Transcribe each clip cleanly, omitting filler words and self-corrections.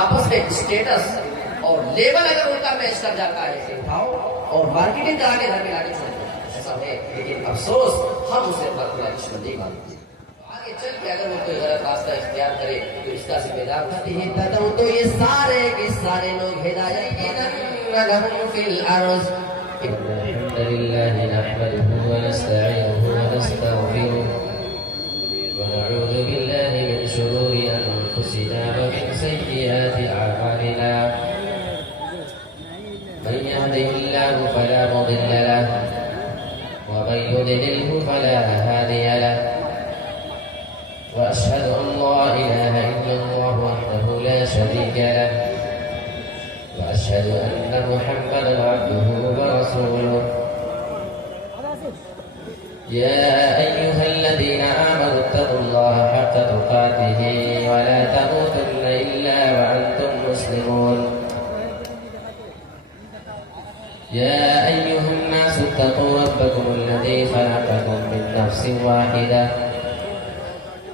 آپس میں اسٹیٹس اور لیول اگر ان کا میچ کر جاتا ہے اسے اٹھاؤ اور مارکیٹنگ کرا کے گھر میں لا کے چھوڑ دو، ایسا ہے۔ لیکن افسوس ہم اسے اپنا خدا دشمن نہیں مانتے۔ آگے چل کے اگر وہ کوئی غلط راستہ اختیار کرے تو اس کا ذمہ دار ہوتے ہیں تدعو تو یہ سارے کے سارے لوگ ہدایت لهم فی الارض۔ الحمد لله نحمده ونستعينه ونستغفره ونعوذ بالله من شرور أنفسنا ومن سيئات أعمالنا، من يهده الله فلا مضل له ومن يضلله فلا هادي له، وأشهد أن لا إله إلا الله وحده لا شريك له، وأشهد أن محمدا عبده ورسوله. يا أيها الذين آمنوا اتقوا الله حق تقاته ولا تموتن إلا وأنتم مسلمون. يا أيها الناس اتقوا ربكم الذي خلقكم من نفس واحدة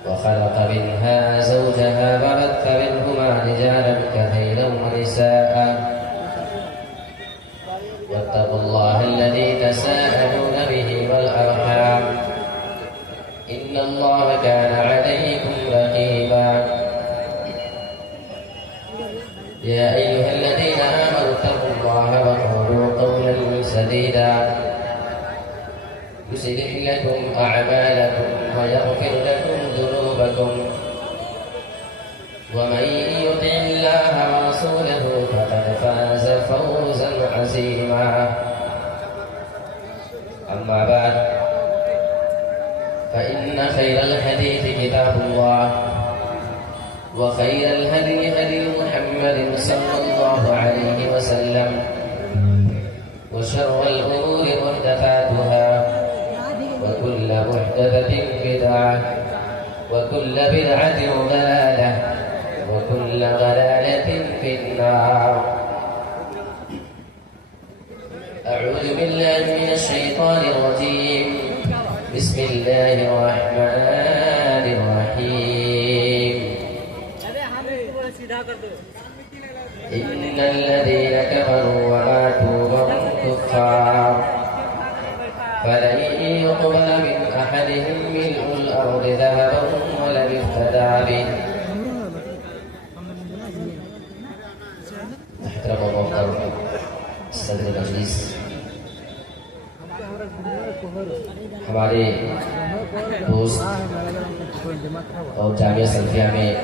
وخلق منها زوجها وبث منهما رجالا كثيرا ونساء، واتقوا الله الذي تساءلون به والأرحام إن الله كان عليكم رقيبا. يا أيها الذين آمنوا اتقوا الله وقولوا قولا سديدا يصلح لكم أعمالكم ويغفر لكم ذنوبكم، ومن يطع الله ورسوله فقد فاز فوزا عظيما. أما بعد، فإن خير الحديث كتاب الله، وخير الهدي هدي محمد صلى الله عليه وسلم، وشر الأمور محدثاتها، وكل محدثة بدعة، وكل بدعة ضلالة، وكل ضلالة في النار. أعوذ بالله من الشيطان الرجيم. بسم الله الرحمن الرحيم. إن الذين كفروا وماتوا وهم كفار فلن يقبل من أحدهم ملء الأرض ذهبا ولن افتدى به. محترم و محترم صدر مجلس، ہمارے دوست اور جامعہ سلفیہ میں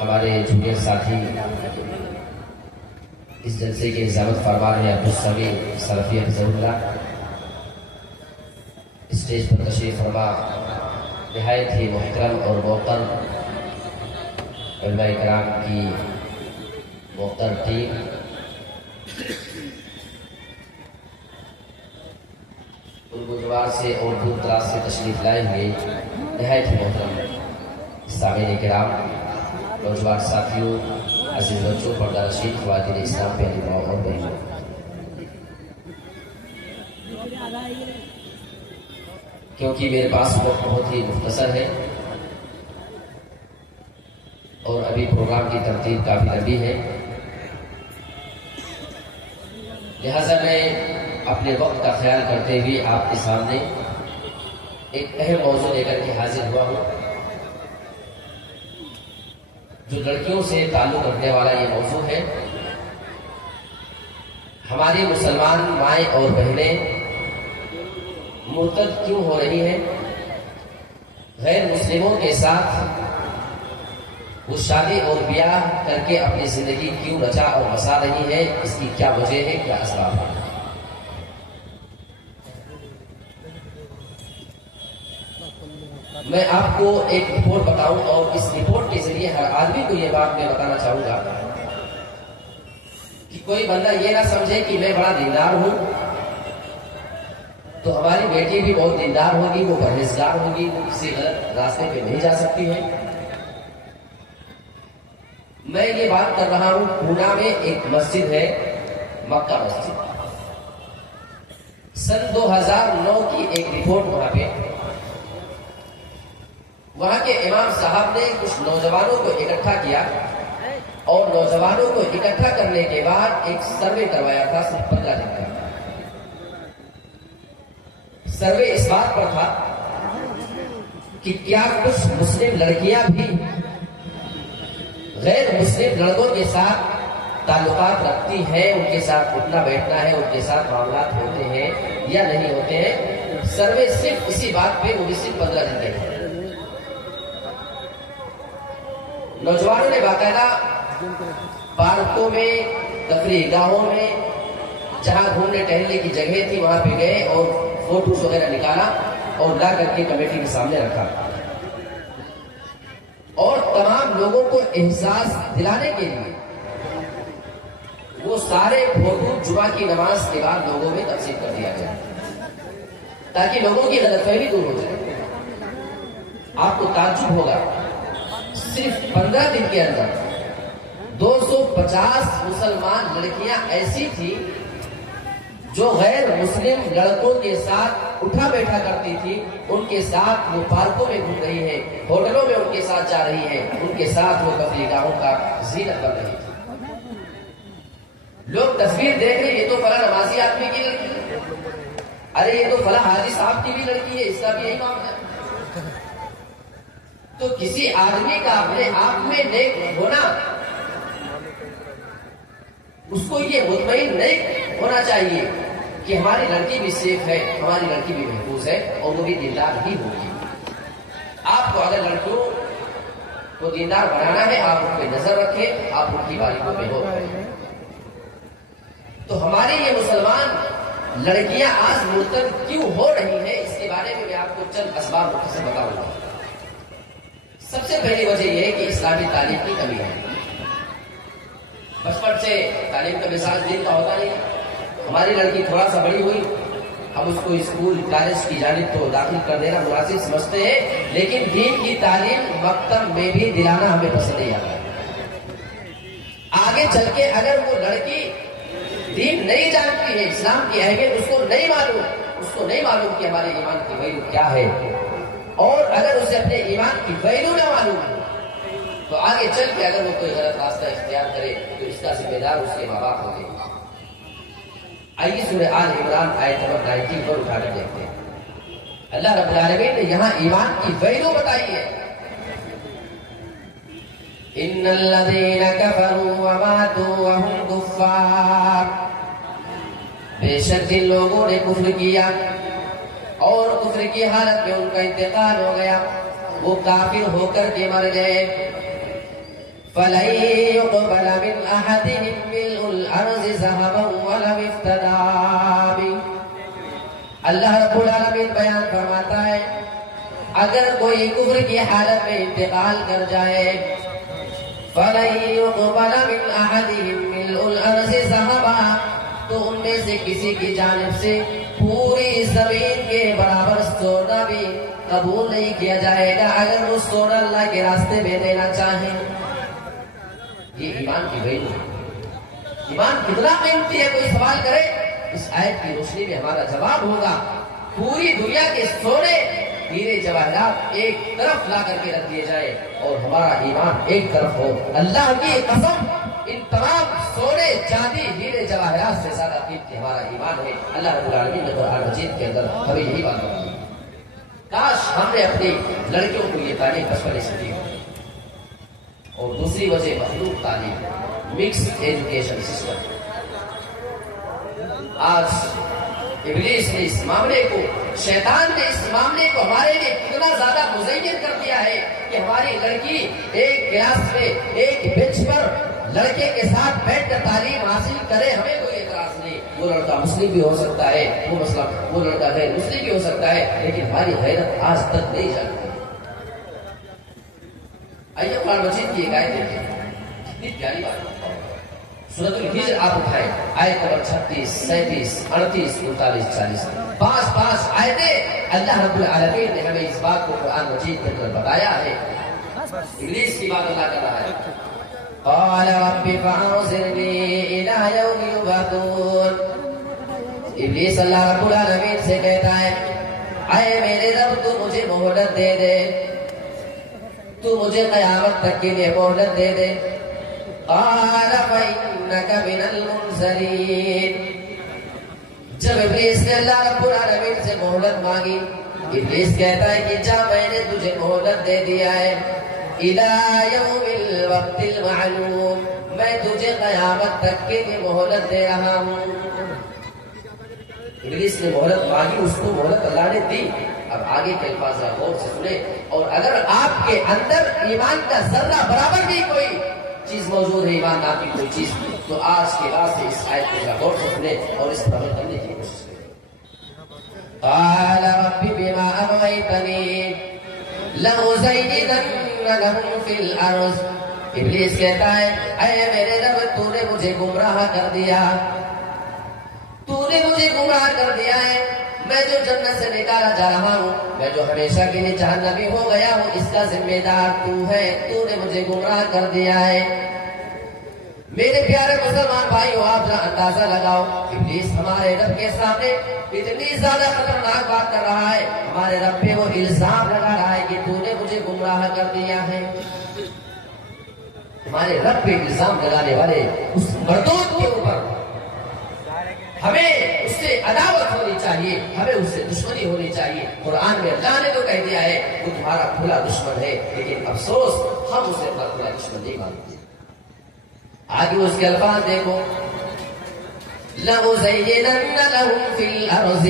ہمارے جونیئر ساتھی اس جلسے کے نظامت فرمان ہے عبدالسمیع سلفی حفظہ اللہ، اسٹیج پر تشریف فرما نہایت ہی محترم اور موقر علماء کرام کی محترم ٹیم، بلبجوار سے اور دور دراز سے تشریف لائے ہوئے نہایت ہی محترم سامعین کرام، نوجوان ساتھیوں، عزیز بچوں، پردہ رشید، خواتین اسلام، پیاری ماؤں اور بہنوں، کیونکہ میرے پاس وقت بہت ہی مختصر ہے اور ابھی پروگرام کی ترتیب کافی لمبی ہے، لہذا میں اپنے وقت کا خیال کرتے ہوئے آپ کے سامنے ایک اہم موضوع لے کر کے حاضر ہوا ہوں، جو لڑکیوں سے تعلق رکھنے والا یہ موضوع ہے۔ ہماری مسلمان مائیں اور بہنیں مرتد کیوں ہو رہی ہیں؟ غیر مسلموں کے ساتھ وہ شادی اور بیاہ کر کے اپنی زندگی کیوں رچا اور بسا رہی ہے؟ اس کی کیا وجہ ہے، کیا اسباب ہے؟ میں آپ کو ایک رپورٹ بتاؤں اور اس رپورٹ کے ذریعے ہر آدمی کو یہ بات میں بتانا چاہوں گا کہ کوئی بندہ یہ نہ سمجھے کہ میں بڑا دیندار ہوں تو ہماری بیٹی بھی بہت دیندار ہوگی، وہ پرہیزگار ہوگی، وہ کسی غلط راستے پہ نہیں جا سکتی ہے۔ میں یہ بات کر رہا ہوں، پونا میں ایک مسجد ہے، مکہ مسجد، سن 2009 کی ایک رپورٹ وہاں پہ وہاں کے امام صاحب نے کچھ نوجوانوں کو اکٹھا کیا اور نوجوانوں کو اکٹھا کرنے کے بعد ایک سروے کروایا تھا صرف 15 دن کا. سروے اس بات پر تھا کہ کیا کچھ مسلم لڑکیاں بھی غیر مسلم لڑکوں کے ساتھ تعلقات رکھتی ہیں، ان کے ساتھ اٹھنا بیٹھنا ہے، ان کے ساتھ معاملات ہوتے ہیں یا نہیں ہوتے ہیں. سروے صرف اسی بات پہ وہ بھی صرف 15 دن کے. نوجوانوں نے باقاعدہ پارکوں میں، تفریح گاہوں میں، جہاں گھومنے ٹہلنے کی جگہ تھی وہاں پہ گئے اور فوٹوز وغیرہ نکالا اور لا کر کے کمیٹی کے سامنے رکھا اور تمام لوگوں کو احساس دلانے کے لیے وہ سارے فوٹو جمعہ کی نماز کے بعد لوگوں میں تقسیم کر دیا گیا تاکہ لوگوں کی غلط فہمی دور ہو جائے. آپ کو تعجب ہوگا، صرف 15 دن کے اندر 250 مسلمان لڑکیاں ایسی تھی جو غیر مسلم لڑکوں کے ساتھ اٹھا بیٹھا کرتی تھی، ان کے ساتھ وہ پارکوں میں گھوم رہی ہے، ہوٹلوں میں ان کے ساتھ جا رہی ہے، ان کے ساتھ وہ تفریح گاہوں کا زینت بن رہی تھی. لوگ تصویر دیکھ رہے یہ تو فلاں نمازی آدمی کی لڑکی ہے، ارے یہ تو فلاں حاجی صاحب کی بھی لڑکی ہے، اس کا بھی یہی معاملہ ہے. تو کسی آدمی کا اپنے آپ میں نیک ہونا، اس کو یہ مطمئن نہیں ہونا چاہیے کہ ہماری لڑکی بھی سیف ہے، ہماری لڑکی بھی محفوظ ہے اور وہ بھی دیندار ہی ہوگی. آپ کو اگر لڑکیوں کو دیندار بنانا ہے، آپ ان پہ نظر رکھیں، آپ ان کی باریکیوں پہ غور کریں. تو ہماری یہ مسلمان لڑکیاں آج مرتد کیوں ہو رہی ہیں، اس کے بارے میں آپ کو چند اسباب مختصر بتاؤں گا. سب سے پہلی وجہ یہ ہے کہ اسلامی تعلیم کی کمی ہے. بچپن سے تعلیم کا مزاج دین کا ہوتا نہیں. ہماری لڑکی تھوڑا سا بڑی ہوئی، ہم اس کو اسکول کالج کی جانب تو داخل کر دینا مناسب سمجھتے ہیں، لیکن دین کی تعلیم مکتب میں بھی دلانا ہمیں پسند نہیں آتا. آگے چل کے اگر وہ لڑکی دین نہیں جانتی ہے، اسلام کی اہمیت اس کو نہیں معلوم کہ ہمارے ایمان کی ویلو کیا ہے، اور اگر اسے اپنے ایمان کی ویلو نہ معلوم ہے تو آگے چل کے اگر وہ کوئی غلط راستہ اختیار کرے تو اس کا ذمہ دار اس کے ماں باپ ہوں گے. آئیے سورہ آل عمران آیت نمبر 19 پر اٹھا کر دیکھتے ہیں. اللہ رب العالمین نے یہاں ایمان کی ویلو بتائی ہے. ان الذین کفروا وماتوا وهم کفار، بے شک جن لوگوں نے کفر کیا اور کفر کی حالت میں ان کا انتقال ہو گیا، وہ کافر ہو کر کے مر گئے، فَلَن يُقْبَلَ مِنْ أَحَدِهِمْ مِلْءُ الْأَرْضِ ذَهَبًا وَلَوِ افْتَدَىٰ بِهِ. اللہ رب العالمین بیان فرماتا ہے اگر کوئی کفر کی حالت میں انتقال کر جائے، فَلَن يُقْبَلَ مِنْ أَحَدِهِمْ مِلْءُ الْأَرْضِ ذَهَبًا، تو ان میں سے کسی کی جانب سے پوری زمین کے برابر سونا بھی قبول نہیں کیا جائے گا اگر وہ سونا اللہ کے راستے میں دینا چاہیں. یہ ایمان کی ویلو ہے. ایمان کتنا قیمتی ہے، کوئی سوال کرے اس آیت کی روشنی میں ہمارا جواب ہوگا پوری دنیا کے سونے ہیرے جواہرات ایک طرف لا کر کے رکھ دیے جائے اور ہمارا ایمان ایک طرف ہو. اللہ کی قسم ان تمام سونے چاندی ہیرے جواہرات سے زیادہ قیمتی ہمارا ایمان ہے. اللہ رب العالمین نے قرآن مجید کے اندر ہمیں یہی بات بتائی. کاش ہم نے اپنی لڑکیوں کو یہ تعلیم بچپن سے دی. اور دوسری وجہ مخلوط تعلیم، مکس ایجوکیشن سسٹم. آج ابلیس نے اس معاملے کو، شیطان نے اس معاملے کو ہمارے لیے کتنا زیادہ مزین کر دیا ہے کہ ہماری لڑکی ایک کلاس میں ایک بینچ پر لڑکے کے ساتھ بیٹھ کر تعلیم حاصل کرے، ہمیں کوئی اعتراض نہیں. وہ لڑکا مسلم بھی ہو سکتا ہے، وہ لڑکا غیر مسلم بھی ہو سکتا ہے، لیکن ہماری غیرت آج تک نہیں جانتی. آئیے قرآن مجید کی ایک آیت دیکھیں، کتنی پیاری بات ہے. سورۃ الحجر آپ اٹھائیں، آیت نمبر 36، 37، 38، 39، 40، 5 آیتیں اللہ رب العالمین نے ہمیں اس بات کو قرآن مجید کے اندر بتایا ہے. ابلیس کی بات اللہ کر رہا ہے. قال رب فانظرنی الی یوم یبعثون. ابلیس اللہ رب العالمین سے کہتا ہے اے میرے رب تو مجھے مہلت دے دے تو مجھے قیامت تک کے لیے مہلت دے دے. قال فإنك من المنذرين. جب ابلیس نے اللہ رب العالمین سے مہلت مانگی، ابلیس کہتا ہے کہ جا میں نے تجھے مہلت دے دیا ہے الی یوم الوقت المعلوم، میں تجھے قیامت تک کے لیے مہلت دے رہا ہوں. ابلیس نے مہلت مانگی، اس کو مہلت اللہ نے دی. اب آگے کے الفاظ غور سے سنیں، اور اگر آپ کے اندر ایمان کا ذرہ برابر بھی کوئی چیز موجود ہے، ایمان نام کی کوئی چیز، تو آج کے بعد سے اس آیت کو ذرا غور سے سنیں اور اس پر عمل کرنے کی کوشش کریں. قال رب بما اغويتني لأزينن لهم في الارض. ابلیس کہتا ہے اے میرے رب تو نے مجھے گمراہ کر دیا، تو نے مجھے گمراہ کر دیا ہے. میں جو جنت سے نکالا جا رہا ہوں، میں جو ہمیشہ کے لیے جہنمی ہو گیا ہوں، اس کا ذمہ دار تو ہے. تو نے مجھے گمراہ کر دیا ہے. میرے پیارے مسلمان بھائیو، آپ ذرا اندازہ لگاؤ، ابلیس ہمارے رب کے سامنے اتنی زیادہ خطرناک بات کر رہا ہے، ہمارے رب پہ وہ الزام لگا رہا ہے کہ تو نے مجھے گمراہ کر دیا ہے. ہمارے رب پہ الزام لگانے والے اس مردود کے اوپر ہمیں اس سے عداوت ہونی چاہیے، ہمیں اس سے دشمنی ہونی چاہیے. قرآن میں اللہ نے تو کہہ دیا ہے وہ تمہارا کھلا دشمن ہے، لیکن افسوس ہم اسے اپنا کھلا دشمن نہیں مانتے. آگے اس کے الفاظ دیکھو، لَأُزَيِّنَنَّ لَهُمْ فِي الْأَرْضِ.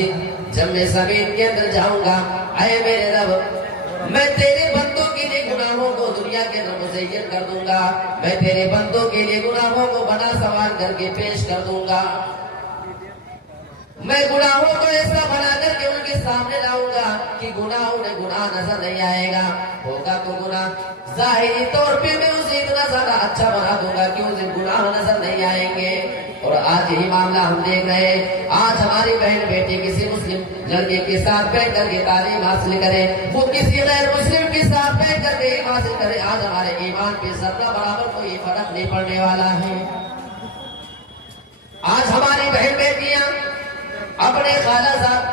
جب میں زمین کے اندر جاؤں گا، اے میرے رب میں تیرے بندوں کے لیے گناہوں کو دنیا کے اندر مزین کر دوں گا. میں تیرے بندوں کے لیے گناہوں کو بنا سوار کر کے پیش کر دوں گا. میں گناہوں کو ایسا بنا کر کے ان کے سامنے لاؤں گا کہ انہیں گناہ نظر نہیں آئے گا. ہوگا تو گناہ ظاہری طور پہ میں اسے اتنا زیادہ اچھا بنا دوں گا کہ اسے گناہ نظر نہیں آئیں گے. اور آج یہی معاملہ ہم دیکھ رہے ہیں. آج ہماری بہن بیٹی کسی مسلم لڑکے کے ساتھ بیٹھ کر کے تعلیم حاصل کرے، وہ کسی غیر مسلم کے ساتھ بیٹھ کر کے علم حاصل کرے، آج ہمارے ایمان پہ ذرہ برابر کوئی فرق نہیں پڑنے والا ہے. آج ہماری بہن بیٹیاں اپنے خالہ صاحب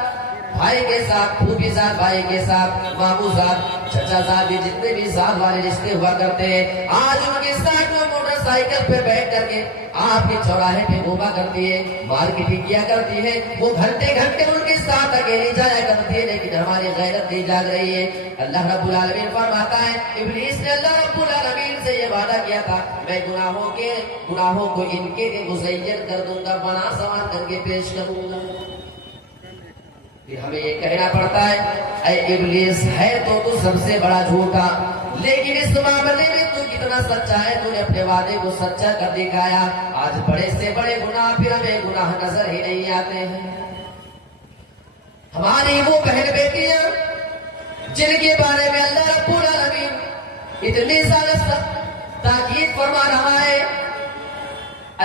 بھائی کے ساتھ، پھوپھی صاحب بھائی کے ساتھ، مامو صاحب، چچا صاحب، بھی جتنے بھی ساتھ والے رشتے ہوا کرتے ہیں، آج ان کے ساتھ وہ موٹر سائیکل پہ بیٹھ کر کے آپ کے چوراہے پہ گھوما کرتی ہے، مارکیٹنگ کیا کرتی ہے. وہ گھنٹے گھنٹے ان کے ساتھ اکیلی جایا کرتی ہے، لیکن ہماری غیرت نہیں جاگ رہی ہے. اللہ رب العالمین فرماتا ہے، ابلیس نے اللہ رب العالمین سے یہ وعدہ کیا تھا میں گناہوں کو ان کے لیے مزین کر دوں گا، بنا سوار کر کے پیش کروں گا. پھر ہمیں یہ کہنا پڑتا ہے اے ابلیس ہے تو سب سے بڑا جھوٹا، لیکن اس معاملے میں تو کتنا سچا ہے، تو نے اپنے وعدے کو سچا کر دکھایا. آج بڑے سے بڑے گناہ پھر ہمیں گناہ نظر ہی نہیں آتے ہیں. ہماری وہ بہن بیٹیاں جن کے بارے میں اللہ رب العالمین اتنی زیادہ تاکید فرما رہا ہے.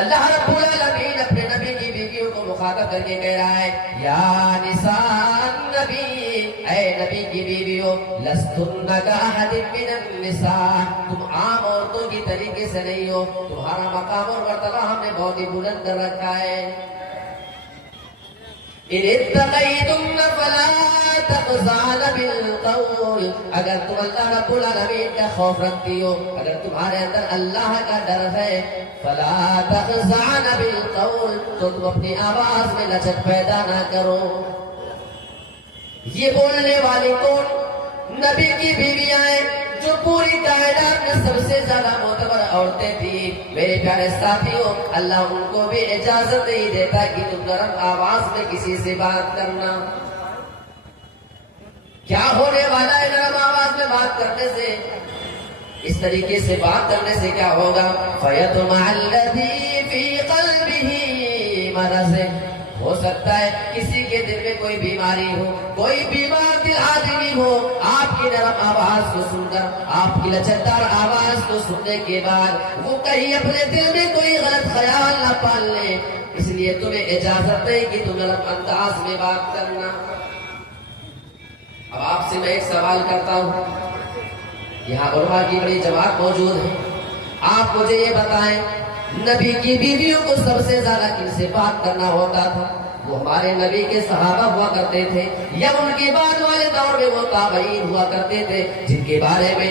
اللہ رب العالمین اپنے نبی کی بیویوں کو مخاطب کر کے کہہ رہا ہے یا نساء النبی، اے نبی کی بیویوں، لستن کاحد من النساء، تم عام عورتوں کی طریقے سے نہیں ہو، تمہارا مقام اور مرتبہ ہم نے بہت ہی بلند کر رکھا ہے. ان اتقیتن فلا تخضعن بالقول، اگر تم اللہ رب العالمین کا خوف رکھتی ہو، اگر تمہارے اندر اللہ کا ڈر ہے، فلا تخضعن بالقول، تو تم اپنی آواز میں لچک پیدا نہ کرو. یہ بولنے والی کون؟ نبی کی بیویاں ہیں جو پوری کائنات میں سب سے زیادہ معتبر عورتیں تھیں. میرے پیارے ساتھیوں، اللہ ان کو بھی اجازت نہیں دیتا کہ تم نرم آواز میں کسی سے بات کرنا. کیا ہونے والا ہے نرم آواز میں بات کرنے سے؟ اس طریقے سے بات کرنے سے کیا ہوگا؟ فَيَطْمَعَ الَّذِي فِي قَلْبِهِ مَرَضٌ، ہو سکتا ہے کسی کے دل میں کوئی بیماری ہو، کوئی بیمار دل آدمی ہو، آپ کی نرم آواز کو سن کر، آپ کی لچکدار آواز کو سننے کے بعد وہ کہیں اپنے دل میں کوئی غلط خیال نہ پال لے. اس لیے تمہیں اجازت نہیں کہ تم نرم انداز میں بات کرنا. اب آپ سے میں ایک سوال کرتا ہوں، یہاں علماء کی بڑی جماعت موجود ہے، آپ مجھے یہ بتائیں نبی کی بیویوں کو سب سے زیادہ کن سے بات کرنا ہوتا تھا؟ وہ ہمارے نبی کے صحابہ ہوا کرتے تھے، یا ان کے بعد والے دور میں وہ تابعین ہوا کرتے تھے جن کے بارے میں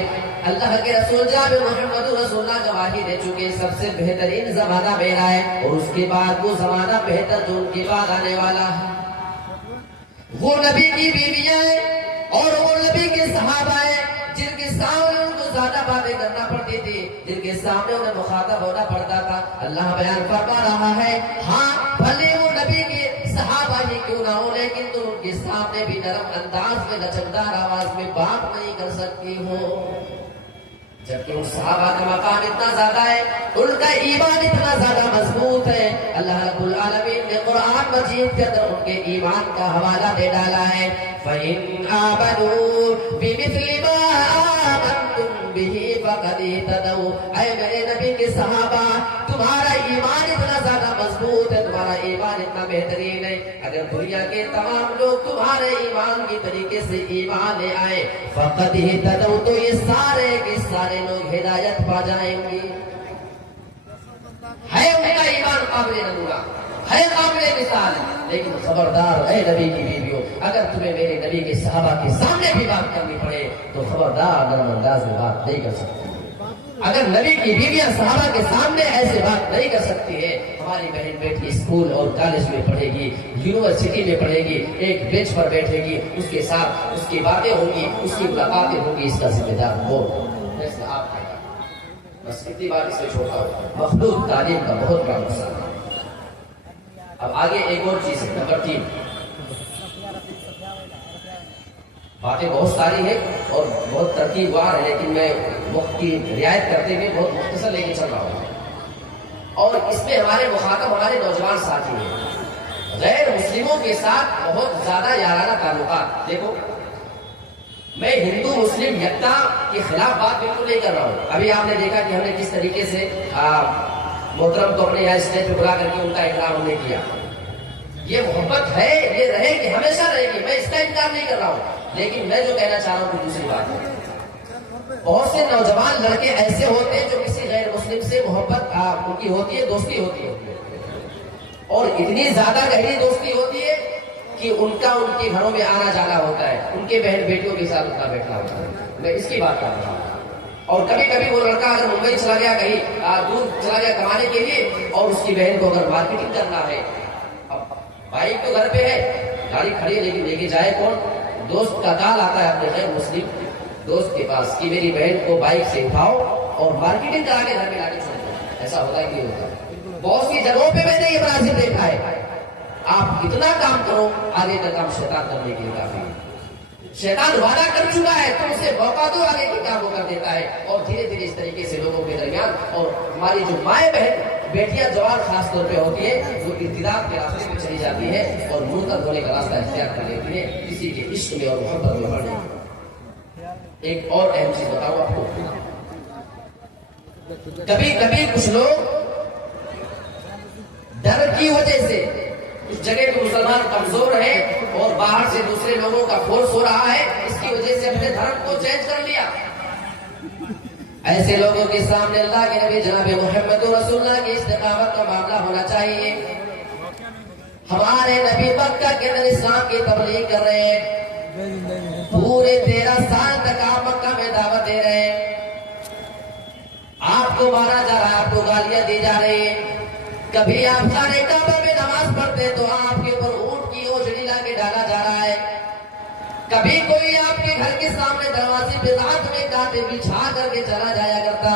اللہ کے رسول جناب محمد رسول اللہ گواہی دے چکے سب سے بہترین زمانہ میرا ہے، اور اس کے بعد وہ زمانہ بہتر جو ان کے بعد آنے والا ہے۔ وہ نبی کی بیویاں ہیں اور وہ نبی کے صحابہ ہیں جن کے سامنے ان کو زیادہ باتیں کرنا پڑتی تھی، جن کے سامنے انہیں مخاطب ہونا پڑتا تھا۔ اللہ بیان فرما رہا ہے، ہاں بھلے وہ نبی کے صحابہ ہی کیوں نہ ہو، لیکن تم ان کے سامنے بھی نرم انداز میں لچکدار آواز میں بات نہیں کر سکتی ہو۔ جبکہ ان صحابہ کا مقام اتنا زیادہ ہے، ان کا ایمان اتنا زیادہ مضبوط ہے، اللہ رب العالمین نے قرآن مجید کے اندر ان کے ایمان کا حوالہ دے ڈالا ہے۔ فَإِنْ آمَنُوا بِمِثْلِ مَا آمَنْتُمْ بِهِ فَقَدِ اهْتَدَوْا۔ اے میرے نبی کے صحابہ، تمہارا ایمان اتنا زیادہ مضبوط ہے، تمہارا ایمان اتنا بہترین ہے، اگر دنیا کے تمام لوگ تمہارے ایمان کی طریقے سے ایمان لے آئے فَقَدِ اهْتَدَوْا، تو یہ سارے کے سارے لوگ ہدایت پا جائیں گے۔ ہے ان کا ایمان قابل نمونہ، ہے قابل مثال، لیکن خبردار اے نبی کی بیویوں، اگر تمہیں میرے نبی کے صحابہ کے سامنے بھی بات کرنی پڑے تو خبردار نرم انداز میں بات نہیں کر سکتی۔ اگر نبی کی بیویاں صحابہ کے سامنے ایسے بات نہیں کر سکتی ہے، ہماری بہن بیٹی اسکول اور کالج میں پڑھے گی، یونیورسٹی میں پڑھے گی، ایک بینچ پر بیٹھے گی، اس کے ساتھ اس کی باتیں ہوں گی، اس کی ملاقاتیں ہوں گی، اس کا ذمہ دار وہ آپ ہے۔ بس اتنی بات اس میں چھوڑتا ہوں، مخلوط تعلیم کا بہت بڑا نقصان ہے۔ اب آگے ایک اور چیز ہے، نمبر 3، باتیں بہت ساری ہیں اور بہت ترتیب وار ہے، لیکن میں وقت کی رعایت کرتے ہوئے بہت مختصر لے کے چل رہا ہوں، اور اس میں ہمارے مخاطب ہمارے نوجوان ساتھی ہیں، غیر مسلموں کے ساتھ بہت زیادہ یارانہ تعلقات۔ دیکھو، میں ہندو مسلم یکتا کے خلاف بات بالکل نہیں کر رہا ہوں۔ ابھی آپ نے دیکھا کہ ہم نے کس طریقے سے محترم کو اپنے یہاں اسٹیج پہ بلا کر کے ان کا احترام ہم نے کیا۔ یہ محبت ہے، یہ رہے گی، ہمیشہ رہے گی، میں اس کا انکار نہیں کر رہا ہوں، لیکن میں جو کہنا چاہ رہا ہوں کہ دوسری بات ہے، بہت سے نوجوان لڑکے ایسے ہوتے ہیں جو کسی غیر مسلم سے محبت ان کی ہوتی ہے، دوستی ہوتی ہے، اور اتنی زیادہ گہری دوستی ہوتی ہے کہ ان کا ان کے گھروں میں آنا جانا ہوتا ہے، ان کے بہن بیٹیوں کے ساتھ اٹھنا بیٹھنا ہوتا ہے۔ میں اس کی بات کر رہا ہوں۔ اور کبھی کبھی وہ لڑکا اگر ممبئی چلا گیا، کہیں دور چلا گیا کمانے کے لیے، اور اس کی بہن کو اگر مارکیٹنگ کرنا ہے، اب بائک تو گھر پہ ہے، گاڑی کھڑی ہے، لیکن لے کے جائے کون؟ دوست کا کال آتا ہے اپنے غیر مسلم دوست کے پاس کہ میری بہن کو بائک سے اٹھاؤ اور مارکیٹنگ کرا کے گھر پہ لا کے چھوڑ دو۔ ایسا ہوتا ہے کہ ہوتا ہے؟ بہت سی جگہوں پہ میں نے یہ مناظر دیکھا ہے۔ آپ کتنا کام کرو، آگے کا کام شیطان کرنے کے لیے کافی ہے۔ شیطان وعدہ کر چکا ہے، تو اسے موقع دو، آگے کے کام وہ کر دیتا ہے، اور دھیرے دھیرے اس طریقے سے لوگوں کے درمیان، اور ہماری جو مائیں بہن بیٹیاں جوان خاص طور پہ ہوتی ہے، وہ ارتداد کے راستے میں چلی جاتی ہے اور مرتد ہونے کا راستہ اختیار کر لیتی ہے کسی کے عشق میں اور محبت میں پڑنے۔ ایک اور اہم چیز بتاؤں آپ کو، کبھی کبھی کچھ لوگ ڈر کی وجہ سے اس جگہ پہ مسلمان کمزور ہے اور باہر سے دوسرے لوگوں کا فورس ہو رہا ہے، اس کی وجہ سے اپنے دھرم کو چینج کر لیا۔ ایسے لوگوں کے سامنے اللہ کے نبی جناب محمد رسول اللہ کی استقامت کا معاملہ ہونا چاہیے۔ ہمارے نبی مکہ کے اندر اسلام کی تبلیغ کر رہے ہیں، پورے 13 سال تک آپ مکہ میں دعوت دے رہے ہیں، آپ کو مارا جا رہا ہے، آپ کو گالیاں دی جا رہی ہیں، کبھی آپ خانے کعبہ میں نماز پڑھتے تو آپ کے اوپر اونٹ کی اوجڑی لا کے ڈالا جا رہا ہے، کبھی کوئی آپ کے گھر کے سامنے دروازے پہ رات میں کانٹے بچھا کر کے چلا جایا کرتا۔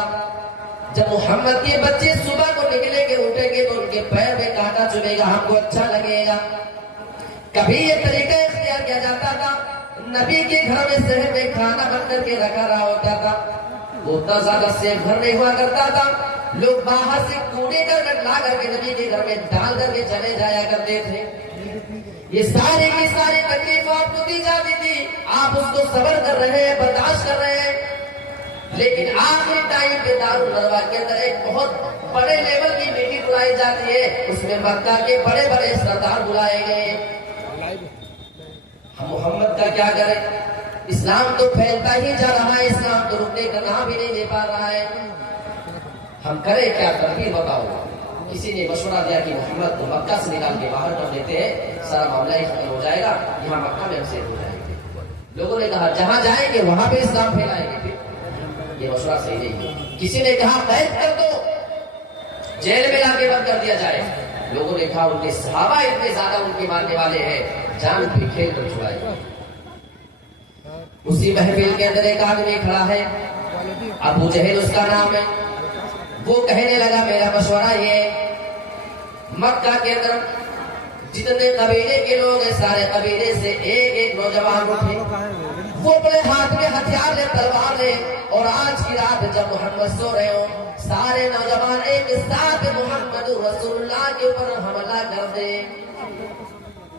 جب محمد کے بچے صبح کو نکلیں گے اٹھیں گے تو ان کے پیر میں کانٹا چبھے گا، ہم کو اچھا لگے گا۔ کبھی یہ طریقہ اختیار کیا جاتا تھا، نبی کے گھر میں شہر میں کھانا بن کر کے رکھا رہا ہوتا تھا، اتنا زیادہ سیف گھر نہیں ہوا کرتا تھا، لوگ باہر سے کوڑے کا لا کر کے نبی کے گھر میں ڈال کر کے چلے جایا کرتے تھے۔ یہ سارے کی ساری تکلیف آپ کو دی جاتی تھی، آپ اس کو صبر کر رہے ہیں، برداشت کر رہے ہیں، لیکن آخری ٹائم پہ دارالندوا کے اندر ایک بہت بڑے لیول کی میٹنگ بلائی جاتی ہے، اس میں مکہ کے بڑے بڑے سردار بلائے گئے۔ ہم محمد کا کیا کریں؟ اسلام تو پھیلتا ہی جا رہا ہے، اسلام تو رکنے کا نام بھی نہیں لے پا رہا ہے، ہم کریں کیا؟ تدبیر بتاؤ۔ کسی نے مشورہ دیا کہ محمد کو مکہ سے نکال کے باہر کر دیتے ہیں، سارا معاملہ ہی ختم ہو جائے گا، یہاں مکہ میں ہم سے ہو جائیں گے۔ لوگوں نے کہا جہاں جائیں گے وہاں پہ اسلام پھیلائیں گے۔ یہ مشورہ صحیح نہیں ہے. کسی نے کہا قید کر دو, جیل میں لا کے بند کر دیا جائے. لوگوں نے کہا ان کے صحابہ اتنے زیادہ ان کے ماننے والے ہیں, جان بھی کھیل کر چھڑائے. اسی محفل کے اندر ایک آدمی کھڑا ہے, ابو جہل اس کا نام ہے. وہ کہنے لگا میرا مشورہ یہ, مکہ کے اندر جتنے قبیلے کے لوگ ہیں سارے قبیلے سے ایک ایک نوجوان اٹھے, وہ اپنے ہاتھ میں ہتھیار لے, تلوار لے, اور آج کی رات جب محمد سو رہے ہوں سارے نوجوان ایک ساتھ محمد رسول اللہ کے اوپر حملہ کر دے.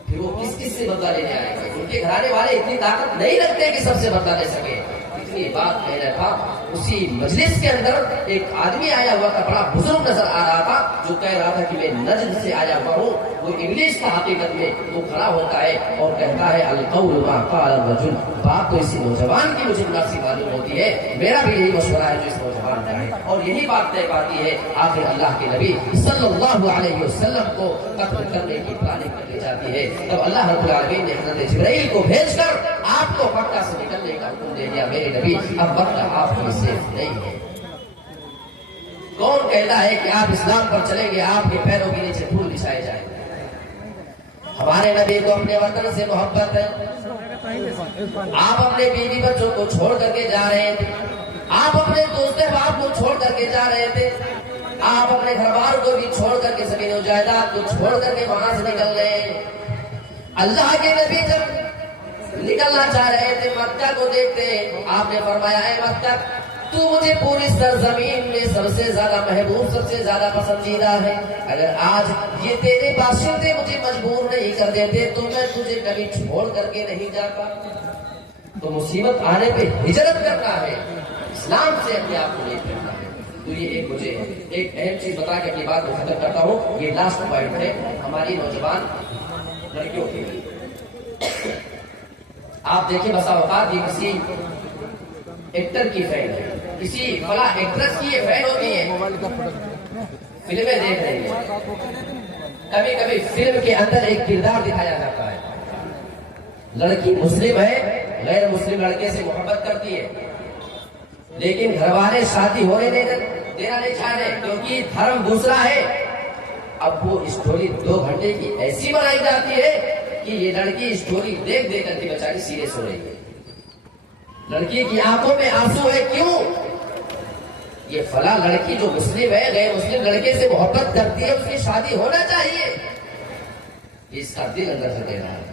پھر وہ کس سے بدلہ لینے آئے گے؟ ان کے گھرانے والے اتنی طاقت نہیں رکھتے کہ سب سے بدلہ لے سکے. اتنی بات کہہ رہا تھا. اسی مجلس کے اندر ایک آدمی آیا ہوا تھا, بڑا بزرگ نظر آ رہا تھا, جو کہہ رہا تھا کہ میں نجد سے آیا ہوا ہوں. وہ انگلش کا حقیقت میں وہ کھڑا ہوتا ہے اور کہتا ہے القول ما قال الرجل, بات تو اسی نوجوان کی مجھے مناسب معلوم ہوتی ہے, میرا بھی یہی مشورہ ہے جو اس نوجوان کا ہے. اور یہی بات طے پاتی ہے. آخر اللہ کے نبی صلی اللہ علیہ وسلم کو قتل کرنے کی پلاننگ کر لی جاتی ہے. تب اللہ رب العالمین نے حضرت جبرائیل کو بھیج کر آپ کو مکہ سے نکلنے کا حکم دے دیا. میرے نبی اب مکہ آپ کی صرف نہیں ہے. کون کہتا ہے کہ آپ اسلام پر چلیں گے آپ کے پیروں کے نیچے پھول بچھائے جائیں گے؟ ہمارے نبی کو اپنے وطن سے محبت ہے. آپ اپنے بیوی بچوں کو چھوڑ کر کے جا رہے تھے, آپ اپنے دوست احباب کو چھوڑ کر کے جا رہے تھے, آپ اپنے گھر بار کو بھی چھوڑ کر کے زمین و جائیداد کو چھوڑ کر کے وہاں سے نکل گئے. اللہ کے نبی جب نکلنا چاہ رہے تھے مکہ کو دیکھتے, آپ نے فرمایا اے مکہ تو مجھے پوری سرزمین میں سب سے زیادہ محبوب, سب سے زیادہ پسندیدہ ہے. اگر آج یہ تیرے باشندے مجھے مجبور نہیں کر دیتے تو میں تجھے کبھی چھوڑ کر کے نہیں جاتا. تو مصیبت آنے پہ ہجرت کرنا ہے, اسلام سے اپنے آپ کو نہیں کرنا ہے. تو یہ ایک مجھے ایک اہم چیز بتا کے اپنی بات کو ختم کرتا ہوں. یہ لاسٹ پوائنٹ ہے ہماری نوجوان لڑکیوں کے لیے. آپ دیکھیں بسا اوقات یہ کسی ایکٹر کی فین ہے, کسی فلاں ایکٹریس کی یہ فین ہوتی ہے, فلمیں دیکھ رہی ہے. کبھی کبھی فلم کے اندر ایک کردار دکھایا جاتا ہے, لڑکی مسلم ہے, غیر مسلم لڑکے سے محبت کرتی ہے, لیکن گھر والے شادی ہونے دینا نہیں چاہ رہے کیونکہ دھرم دوسرا ہے. اب وہ اسٹوری 2 گھنٹے کی ایسی بنائی جاتی ہے کہ یہ لڑکی اسٹوری دیکھ دیکھ کر کے بیچاری سیریس ہو رہی ہے. لڑکی کی آنکھوں میں آنسو ہے, کیوں؟ یہ فلاں لڑکی جو مسلم ہے غیر مسلم لڑکے سے محبت کرتی ہے, اس کی شادی ہونا چاہیے. اس کا دل اندر سے دے رہا ہے,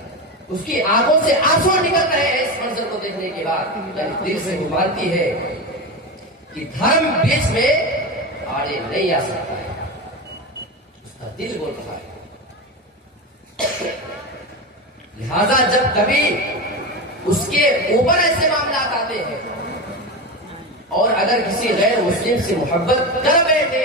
اس کی آنکھوں سے آنسو نکل رہے ہیں اس منظر کو دیکھنے کے بعد. دل سے وہ مانتی ہے کہ دھرم بیچ میں آڑے نہیں آ سکتا ہے, اس کا دل بول رہا ہے. لہذا جب کبھی اس کے اوپر ایسے معاملات آتے ہیں اور اگر کسی غیر مسلم سے محبت کر بیٹھے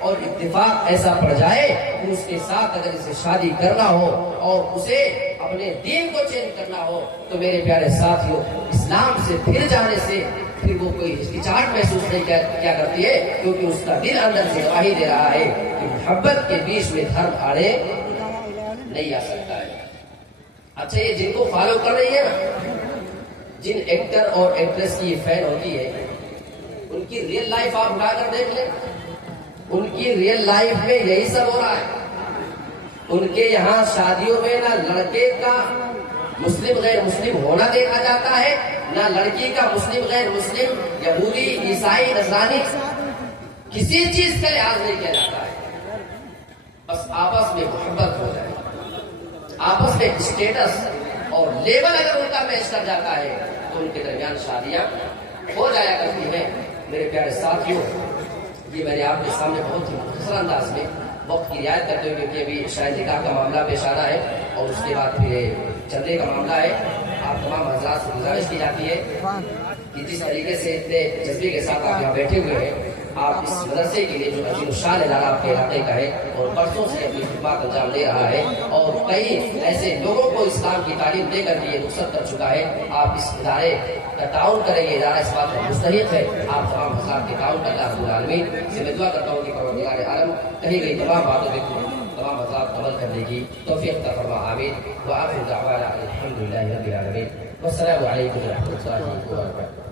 اور اتفاق ایسا پڑ جائے کہ اس کے ساتھ اگر اسے شادی کرنا ہو اور اسے اپنے دین کو چینج کرنا ہو, تو میرے پیارے ساتھیوں اسلام سے پھر جانے سے پھر وہ کوئی ہچکچاہٹ محسوس نہیں کیا کرتی ہے, کیونکہ اس کا دل اندر سے گواہی دے رہا ہے کہ محبت کے بیچ میں دھرم آڑے نہیں آ سکتا ہے. اچھا یہ جن کو فالو کر رہی ہے نا, جن ایکٹر اور ایکٹریس کی یہ فین ہوتی ہے, ان کی ریئل لائف آپ اٹھا کر دیکھ لیں. ان کی ریئل لائف میں یہی سب ہو رہا ہے. ان کے یہاں شادیوں میں نہ لڑکے کا مسلم غیر مسلم ہونا دیکھا جاتا ہے, نہ لڑکی کا مسلم غیر مسلم, یہودی, عیسائی, نصرانی, کسی چیز کا لحاظ نہیں کیا جاتا ہے. بس آپس میں محبت ہو جائے, آپس میں اسٹیٹس اور لیول اگر ان کا میچ کر جاتا ہے تو ان کے درمیان شادیاں ہو جایا کرتی ہیں. میرے پیارے ساتھیوں, یہ میں نے آپ کے سامنے بہت ہی مختصر انداز میں وقت کی رعایت کرتے ہوئے, کیونکہ ابھی شاید نکاح کا معاملہ پیش آنا ہے اور اس کے بعد پھر چندے کا معاملہ ہے. آپ تمام حضرات سے گزارش کی جاتی ہے کہ جس طریقے سے اتنے جذبے کے ساتھ آپ یہاں بیٹھے ہوئے ہیں, آپ اس مدرسے کے لیے جو عظیم الشان ادارہ آپ کے علاقے کا ہے اور برسوں سے اپنی خدمات انجام دے رہا ہے اور کئی ایسے لوگوں کو اسلام کی تعلیم دے کر کے یہ رخصت کر چکا ہے, آپ اس ادارے کا تعاون کریں گے. ادارہ اس بات کا مستحق ہے. آپ تمام حضرات کے تعاون کا اللہ رب العالمین سے میں دعا کرتا ہوں کہ پروردگار عالم کہیں گئی تمام باتوں پہ تمام حضرات عمل کرنے کی توفیق عطا فرما. آمین. وآخر دعوانا الحمدللہ رب العالمین. والسلام علیکم ورحمۃ اللہ وبرکاتہ.